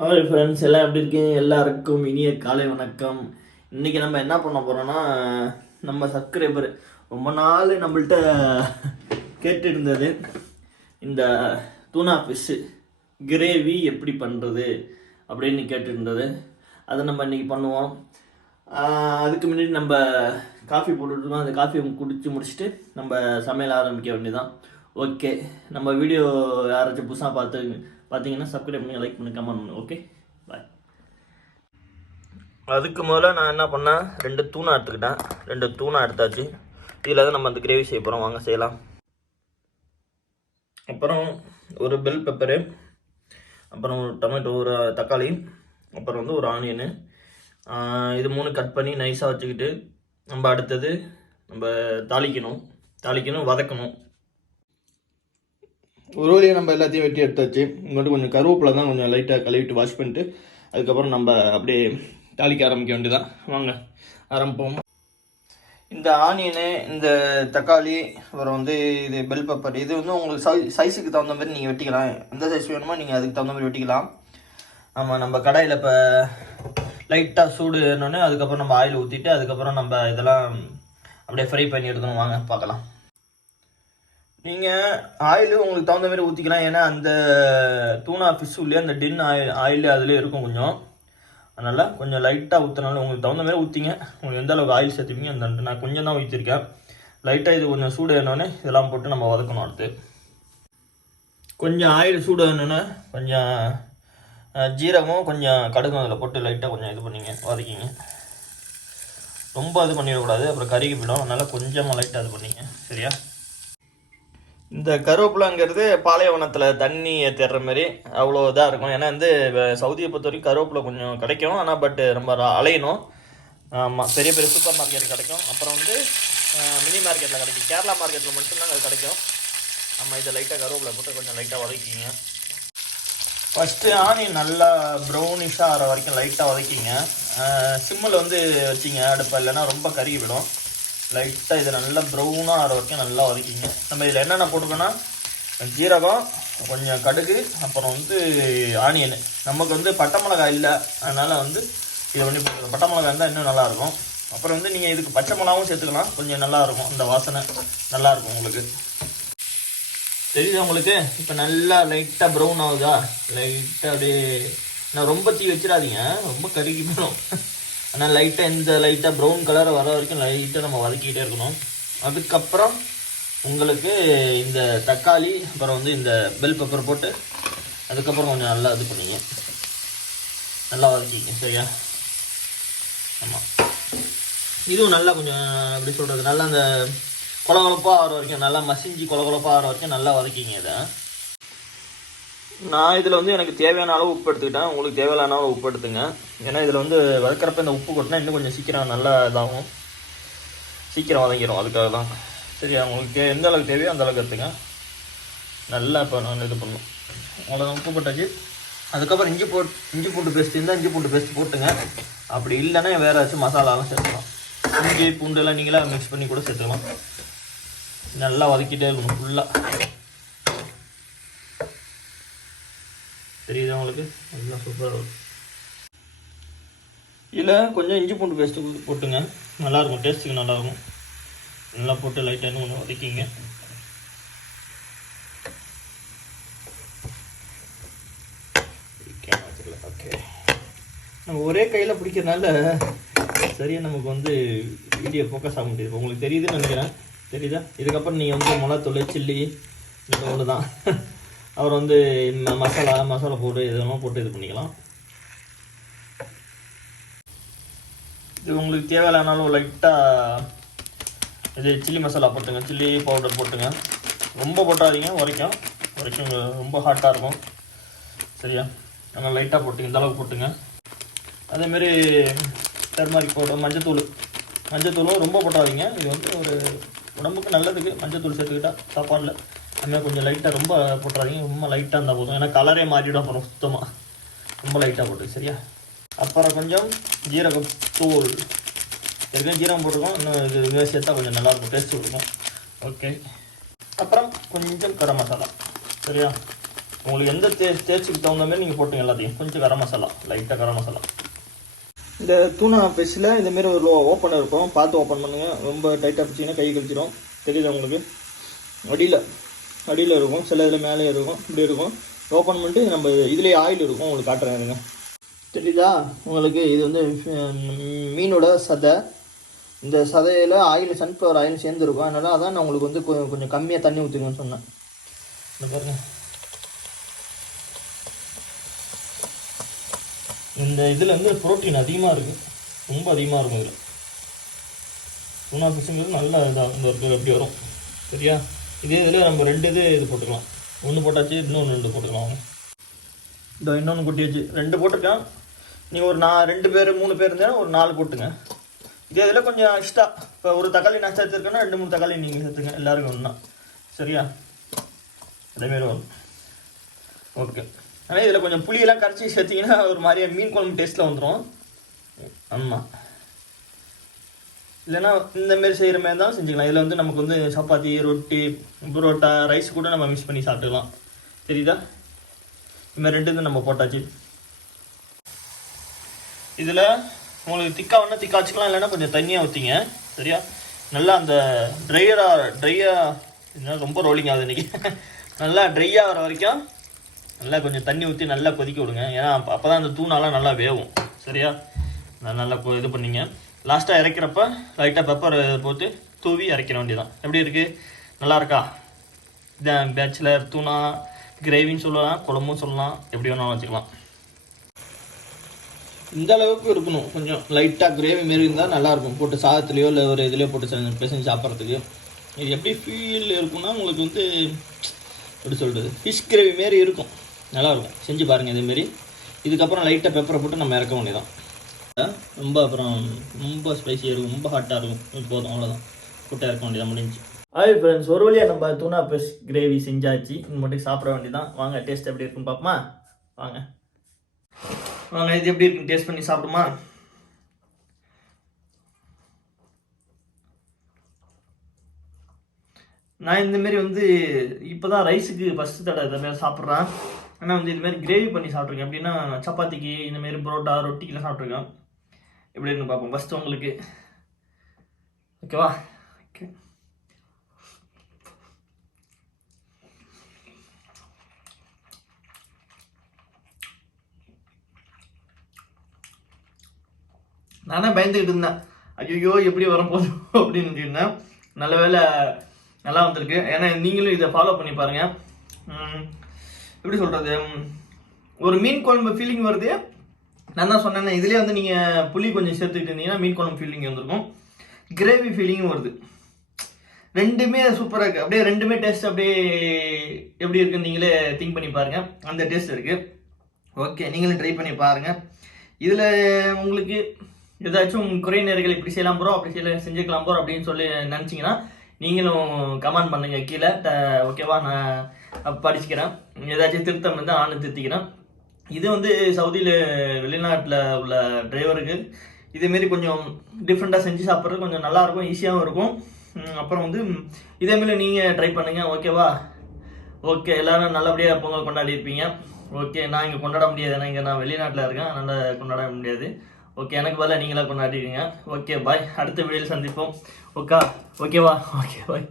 Hi friends எல்லாம் எப்படி இருக்கீங்க? எல்லாருக்கும் இனிய காலை வணக்கம். இன்றைக்கி நம்ம என்ன பண்ண போகிறோன்னா நம்ம சப்ஸ்கிரைபர் ரொம்ப நாள் நம்மள்கிட்ட கேட்டு இருந்தது இந்த தூணா ஃபிஷ்ஷு கிரேவி எப்படி பண்ணுறது அப்படின்னு கேட்டுருந்தது. அதை நம்ம இன்றைக்கி பண்ணுவோம். அதுக்கு முன்னாடி நம்ம காஃபி போட்டுருக்கோம் அந்த காஃபியை குடித்து முடிச்சுட்டு நம்ம சமையல் ஆரம்பிக்க வேண்டியதான் ஓகே நம்ம வீடியோ யாராச்சும் புதுசாக பார்த்து பார்த்தீங்கன்னா சப்ஸ்கிரைப் பண்ணி லைக் பண்ணி கமெண்ட் பண்ணுங்க ஓகே பாய் அதுக்கு முதல்ல நான் என்ன பண்ணேன்? ரெண்டு தூணாக எடுத்துக்கிட்டேன். ரெண்டு தூணாக எடுத்தாச்சு. இதில் தான் நம்ம அந்த கிரேவி செய்ய போகிறோம் வாங்க செய்யலாம். அப்புறம் ஒரு பெல் பெப்பரு அப்புறம் ஒரு டொமேட்டோ ஒரு தக்காளி அப்புறம் வந்து ஒரு ஆனியனு இது மூணு கட் பண்ணி நைஸாக வச்சுக்கிட்டு நம்ம அடுத்தது நம்ம தாளிக்கணும். தாளிக்கணும் வதக்கணும். ஒரு வழியாக நம்ம எல்லாத்தையும் வெட்டி எடுத்தாச்சு. இங்கிட்டு கொஞ்சம் கருவேப்பிலை தான் கொஞ்சம் லைட்டாக கழுவிட்டு வாஷ் பண்ணிட்டு அதுக்கப்புறம் நம்ம அப்படியே தாளிக்க ஆரம்பிக்க வேண்டியதான் வாங்க ஆரம்பிப்போம். இந்த ஆனியனு இந்த தக்காளி அப்புறம் வந்து இது பெல் பெப்பர் இது வந்து உங்களுக்கு சை சைஸுக்கு தகுந்த மாதிரி நீங்கள் வெட்டிக்கலாம். எந்த சைஸ் வேணுமோ நீங்கள் அதுக்கு தகுந்த மாதிரி வெட்டிக்கலாம். ஆமாம் நம்ம கடையில் இப்போ லைட்டாக சூடு ஏறினோடனே அதுக்கப்புறம் நம்ம ஆயில் ஊற்றிட்டு அதுக்கப்புறம் நம்ம இதெல்லாம் அப்படியே ஃப்ரை பண்ணி எடுக்கணும் வாங்க பார்க்கலாம். நீங்கள் ஆயில் உங்களுக்கு தகுந்த மாதிரி ஊற்றிக்கலாம் ஏன்னா அந்த தூணா ஃபிஷ் அந்த டின் ஆயில் ஆயில் அதுலேயே இருக்கும் கொஞ்சம். அதனால் கொஞ்சம் லைட்டாக ஊற்றினாலும் உங்களுக்கு தகுந்த மாதிரி ஊற்றிங்க உங்களுக்கு எந்த அளவுக்கு ஆயில் சேர்த்துப்பீங்க அந்த நான் கொஞ்சம் தான் ஊற்றிருக்கேன் லைட்டாக இது கொஞ்சம் சூடு ஏறினோடனே இதெல்லாம் போட்டு நம்ம வதக்கணும் அடுத்து. கொஞ்சம் ஆயில் சூடு ஏறினோன்னே கொஞ்சம் ஜீரகமும் கொஞ்சம் கடுகும் அதில் போட்டு லைட்டாக கொஞ்சம் இது பண்ணிங்க வதக்கிங்க. ரொம்ப இது பண்ணிடக்கூடாது. அப்புறம் கருகி போயிடும். அதனால் கொஞ்சமாக லைட்டாக இது பண்ணிங்க. சரியா? இந்த கருவேப்பிலைங்கிறது பாலைவனத்தில் தண்ணி ஏற்றுற மாதிரி அவ்வளோ இதாக இருக்கும். ஏன்னா வந்து சவுதியை பொறுத்த வரைக்கும் கருவேப்பிலை கொஞ்சம் கிடைக்கும். ஆனால் பட் ரொம்ப அலையணும். ஆமாம் பெரிய பெரிய சூப்பர் மார்க்கெட் கிடைக்கும். அப்புறம் வந்து மினி மார்க்கெட்டில் கிடைக்கும். கேரளா மார்க்கெட்டில் மட்டும்தான் அது கிடைக்கும். நம்ம இதை லைட்டாக கருவேப்பிலை போட்டு கொஞ்சம் லைட்டாக வதக்கிங்க ஃபஸ்ட்டு ஆனியன் நல்லா ப்ரௌனிஷாக ஆகிற வரைக்கும் லைட்டாக வதக்கிங்க சிம்மில் வந்து வச்சிங்க அடுப்பை. இல்லைன்னா ரொம்ப கருகி விடும் லைட்டாக இது நல்லா ப்ரௌனாக ஆகிற வரைக்கும் நல்லா வதக்கிங்க. நம்ம இதில் என்னென்ன போட்டுக்கோன்னா ஜீரகம் கொஞ்சம் கடுகு அப்புறம் வந்து ஆனியன். நமக்கு வந்து பட்டை மிளகாய் இல்லை. அதனால் வந்து இதை பண்ணி போட்டுக்கலாம் பட்டை மிளகாய் இருந்தால் இன்னும் நல்லாயிருக்கும் அப்புறம் வந்து நீங்கள் இதுக்கு பச்சை மிளகாவும் சேர்த்துக்கலாம். கொஞ்சம் நல்லாயிருக்கும் இந்த அந்த வாசனை நல்லாயிருக்கும் உங்களுக்கு. தெரியுதா உங்களுக்கு? இப்போ நல்லா லைட்டாக ப்ரௌன் ஆகுதா? லைட்டாக அப்படியே நான் ரொம்ப தீ வச்சிடாதீங்க. ரொம்ப கருகி போயிடும். ஆனால் லைட்டாக இந்த லைட்டாக ப்ரௌன் கலர் வர வரைக்கும் லைட்டாக நம்ம வதக்கிட்டே இருக்கணும். அதுக்கப்புறம் உங்களுக்கு இந்த தக்காளி அப்புறம் வந்து இந்த பெல் பெப்பர் போட்டு அதுக்கப்புறம் கொஞ்சம் நல்லா இது பண்ணிங்க. நல்லா வதக்கிங்க சரியா? ஆமாம் இதுவும் நல்லா கொஞ்சம் எப்படி சொல்கிறது நல்லா அந்த குளகுழப்பாக ஆகிற வரைக்கும் நல்லா மசிஞ்சு குளகுழப்பாக ஆகிற வரைக்கும் நல்லா வதக்கிங்க இதை. நான் இதில் வந்து எனக்கு தேவையான அளவு உப்பு எடுத்துக்கிட்டேன். உங்களுக்கு தேவையான அளவு உப்பு எடுத்துங்க. ஏன்னா இதில் வந்து வதக்கிறப்ப இந்த உப்பு கொட்டினா இன்னும் கொஞ்சம் சீக்கிரம் நல்லா இதாகும். சீக்கிரம் வதங்கிடும் அதுக்காக தான் சரியா? உங்களுக்கு தே- எந்த அளவுக்கு தேவையோ அந்த அளவுக்கு எடுத்துங்க. நல்லா இப்போ நான் இது பண்ணணும். அவ்வளோதான் உப்பு போட்டாச்சு. அதுக்கப்புறம் இஞ்சி போட் இஞ்சி பூண்டு பேஸ்ட் இருந்தால் இஞ்சி பூண்டு பேஸ்ட் போட்டுங்க. அப்படி இல்லைன்னா வேறு ஏதாச்சும் மசாலாலாம் சேர்த்துக்கலாம். இஞ்சி எல்லாம் நீங்களே மிக்ஸ் பண்ணி கூட சேர்த்துக்கலாம். நல்லா வதக்கிட்டே இருக்கணும் ஃபுல்லாக தெரியுதா உங்களுக்கு? அதுதான் சூப்பராக இருக்கும். இதில் கொஞ்சம் இஞ்சி பூண்டு பேஸ்ட்டு போட்டுங்க. நல்லாயிருக்கும். டேஸ்ட்டுக்கு நல்லாயிருக்கும். நல்லா போட்டு லைட்டாக கொஞ்சம் வதக்கிங்க. ஓகே நம்ம ஒரே கையில் பிடிக்கிறதுனால சரியாக நமக்கு வந்து வீடியோ ஃபோக்கஸ் ஆக முடியுது. உங்களுக்கு தெரியுதுன்னு நினைக்கிறேன். தெரியுதா? இதுக்கப்புறம் நீங்கள் வந்து மிளகாத்தூள் சில்லி இந்த ஒன்று தான். அவர் வந்து மசாலா மசாலா போட்டு இதெல்லாம் போட்டு இது பண்ணிக்கலாம். இது உங்களுக்கு தேவையில்லானாலும் லைட்டாக இது சில்லி மசாலா போட்டுங்க. சில்லி பவுடர் போட்டுங்க. ரொம்ப போட்டாதீங்க உரைக்கும். உரைக்கும் ரொம்ப ஹாட்டாக இருக்கும். சரியா? ஆனால் லைட்டாக போட்டுங்க இந்த அளவுக்கு போட்டுங்க. அதேமாரி டர்மரிக் பவுடர் மஞ்சத்தூள். மஞ்சத்தூளும் ரொம்ப போட்டாதீங்க இது வந்து ஒரு உடம்புக்கு நல்லதுக்கு மஞ்சத்தூள் சேர்த்துக்கிட்டா சாப்பாடில் இன்னும் கொஞ்சம் லைட்டாக ரொம்ப போட்டுறாதீங்க. ரொம்ப லைட்டாக இருந்தால் போதும். ஏன்னா கலரே மாறிவிடும் அப்புறம் சுத்தமாக ரொம்ப லைட்டாக போட்டு சரியா? அப்புறம் கொஞ்சம் ஜீரகம் தூள். ஏற்கனவே ஜீரகம் போட்டிருக்கோம். இன்னும் இது இங்கே சேர்த்தா கொஞ்சம் நல்லாயிருக்கும். டேஸ்ட் இருக்கும் ஓகே அப்புறம் கொஞ்சம் கரம் மசாலா. சரியா? உங்களுக்கு எந்த தே தேய்ச்சிக்கு தகுந்த மாதிரி நீங்கள் போட்டுங்க எல்லாத்தையும். கொஞ்சம் கரம் மசாலா. லைட்டாக கரம் மசாலா. இந்த தூணா பெஸ்ஸில் இதுமாரி ஒரு ஓப்பன் இருக்கும். பார்த்து ஓப்பன் பண்ணுங்கள் ரொம்ப டைட்டாக பிடிச்சிங்கன்னா கை கழிச்சிடும் தெரியுது உங்களுக்கு? அடியில். அடியில் இருக்கும் சில இதில் மேலே இருக்கும் இப்படி இருக்கும். ஓப்பன் பண்ணிட்டு நம்ம இதுலேயே ஆயில் இருக்கும் உங்களுக்கு காட்டுறேன் இருங்க. தெரியுதா? உங்களுக்கு இது வந்து மீனோட சதை. இந்த சதையில் ஆயில் சன்ஃப்ளவர் ஆயில் சேர்ந்துருக்கும். அதனால் அதான் நான் உங்களுக்கு வந்து கொஞ்சம் கொஞ்சம் கம்மியாக தண்ணி ஊற்றுங்கன்னு சொன்னேன். பாருங்க. இந்த இதில் வந்து புரோட்டீன் அதிகமாக இருக்குது ரொம்ப அதிகமாக இருக்கும் இதில். சுண்ணா பிசுங்கிறது நல்ல இதாக இந்த இருக்குது எப்படி வரும். சரியா? இதே இதில் நம்ம ரெண்டு இது இது போட்டுக்கலாம். ஒன்று போட்டாச்சு இன்னொன்று ரெண்டு போட்டுக்கலாம். வாங்க. இதோ இன்னொன்று கொட்டியாச்சு. ரெண்டு போட்டிருக்கேன். நீங்கள் ஒரு நான் ரெண்டு பேர் மூணு பேர் இருந்தாலும் ஒரு நாலு போட்டுங்க. இதே இதில் கொஞ்சம் எக்ஸ்ட்ரா இப்போ ஒரு தக்காளி நான் சேர்த்துருக்கேன்னா ரெண்டு மூணு தக்காளி நீங்கள் சேர்த்துங்க. எல்லாருக்கும் ஒன்றா சரியா? அதேமாரி வரும். ஓகே. ஆனால் இதில் கொஞ்சம் புளியெல்லாம் கரைச்சி சேர்த்திங்கன்னா ஒரு மாதிரியாக மீன் குழம்பு டேஸ்ட்டில் வந்துடும் ஆமாம் இல்லைன்னா இந்த மாதிரி செய்கிற மாதிரி தான் செஞ்சுக்கலாம். இதில் வந்து நமக்கு வந்து சப்பாத்தி ரொட்டி புரோட்டா ரைஸ் கூட நம்ம மிக்ஸ் பண்ணி சாப்பிட்டுக்கலாம். தெரியுதா? இந்த மாதிரி ரெண்டு இது நம்ம போட்டாச்சு. இதில் உங்களுக்கு திக்கா வேணால் திக்கா வச்சுக்கலாம் இல்லைன்னா கொஞ்சம் தண்ணியாக ஊற்றிங்க சரியா? நல்லா அந்த ட்ரையராக ட்ரையாக என்ன ரொம்ப ரோலிங் ஆகுது இன்றைக்கி நல்லா ட்ரை ஆகிற வரைக்கும் நல்லா கொஞ்சம் தண்ணி ஊற்றி நல்லா கொதிக்க விடுங்க. ஏன்னா அப்போ தான் அந்த தூணாலாம் நல்லா வேகும் சரியா? நல்லா இது பண்ணிங்க. லாஸ்ட்டாக இறக்கிறப்ப லைட்டாக பெப்பர் போட்டு தூவி இறக்கிற வேண்டியதான் எப்படி இருக்குது நல்லா இருக்கா? இதான் பேச்சுலர் தூணா கிரேவின்னு சொல்லலாம் குழம்பும் சொல்லலாம் எப்படி வேணாலும் வச்சுக்கலாம். இந்த அளவுக்கு இருக்கணும். கொஞ்சம் லைட்டாக கிரேவி மாரி இருந்தால் நல்லாயிருக்கும் போட்டு சாதத்துலேயோ இல்லை ஒரு இதுலேயோ போட்டு செஞ்சு பிசைஞ்சு சாப்பிட்றதுக்கு. இது எப்படி ஃபீல் இருக்கும்னா உங்களுக்கு வந்து எப்படி சொல்கிறது ஃபிஷ் கிரேவி மாரி இருக்கும். நல்லாயிருக்கும் செஞ்சு பாருங்கள் இதேமாரி இதுக்கப்புறம் லைட்டாக பெப்பரை போட்டு நம்ம இறக்க வேண்டியதான் ரொம்ப அப்புறம் ரொம்ப ஸ்பைசியாக இருக்கும் ரொம்ப ஹாட்டாக இருக்கும். இது போதும் அவ்வளோதான் போட்டு இருக்க வேண்டியதான் முடிஞ்சு. ஹாய் ஃப்ரெண்ட்ஸ் ஒரு வழியாக நம்ம தூணா பெஸ் கிரேவி செஞ்சாச்சு. இது மட்டும் சாப்பிட வேண்டியதான் வாங்க டேஸ்ட் எப்படி இருக்கும் பார்ப்போமா? வாங்க. வாங்க இது எப்படி இருக்குன்னு டேஸ்ட் பண்ணி சாப்பிடுமா? நான் இந்தமாரி வந்து இப்போ தான் ரைஸுக்கு ஃபஸ்ட்டு தடவை இந்த சாப்பிட்றேன். ஆனால் வந்து இதுமாரி கிரேவி பண்ணி சாப்பிட்ருக்கேன் எப்படின்னா சப்பாத்திக்கு இந்தமாரி புரோட்டா ரொட்டிக்கெலாம் சாப்பிட்ருக்கேன் எப்படி இருக்குன்னு பார்ப்போம். ஃபஸ்ட்டு உங்களுக்கு ஓகேவா ஓகே நானே பயந்துக்கிட்டு இருந்தேன். ஐயோ எப்படி வரப்போகுது அப்படின்னு இருந்தேன் நல்ல வேளை நல்லா வந்திருக்கு. ஏன்னா நீங்களும் இதை ஃபாலோ பண்ணி பாருங்கள் எப்படி சொல்கிறது ஒரு மீன் குழம்பு ஃபீலிங் வருது. நான் தான் சொன்னேன் இதுலேயே வந்து நீங்கள் புளி கொஞ்சம் சேர்த்துக்கிட்டு மீன் குழம்பு ஃபீலிங் வந்திருக்கும். கிரேவி ஃபீலிங்கும் வருது. ரெண்டுமே சூப்பராக இருக்குது அப்படியே ரெண்டுமே டேஸ்ட் அப்படியே எப்படி இருக்குன்னு நீங்களே திங்க் பண்ணி பாருங்கள் அந்த டேஸ்ட் இருக்குது ஓகே நீங்களும் ட்ரை பண்ணி பாருங்கள் இதில் உங்களுக்கு ஏதாச்சும் குறை நேர்கள் இப்படி செய்யலாம் போகிறோம் அப்படி செய்யலாம் செஞ்சுக்கலாம் போகிறோம் அப்படின்னு சொல்லி நினச்சிங்கன்னா நீங்களும் கமெண்ட் பண்ணுங்கள் கீழே. த- ஓகேவா நான் படிச்சுக்கிறேன். ஏதாச்சும் திருத்தம் இருந்தால் நானும் திருத்திக்கிறேன். இது வந்து சவுதியில் வெளிநாட்டில் உள்ள டிரைவருக்கு இதேமாரி கொஞ்சம் டிஃப்ரெண்ட்டாக செஞ்சு சாப்பிட்றது கொஞ்சம் நல்லாயிருக்கும் ஈஸியாகவும் இருக்கும். அப்புறம் வந்து இதேமாரி நீங்கள் ட்ரை பண்ணுங்கள் ஓகேவா ஓகே எல்லோரும் நல்லபடியாக பொங்கல் கொண்டாடி இருப்பீங்க. ஓகே நான் இங்கே கொண்டாட முடியாது ஏன்னா இங்கே நான் வெளிநாட்டில் இருக்கேன் அதனால் கொண்டாட முடியாது. ஓகே எனக்கு பதிலாக நீங்களாக கொண்டாடிடுங்க ஓகே பாய் அடுத்த வீடியோவில் சந்திப்போம். ஓகா ஓகேவா ஓகே பாய்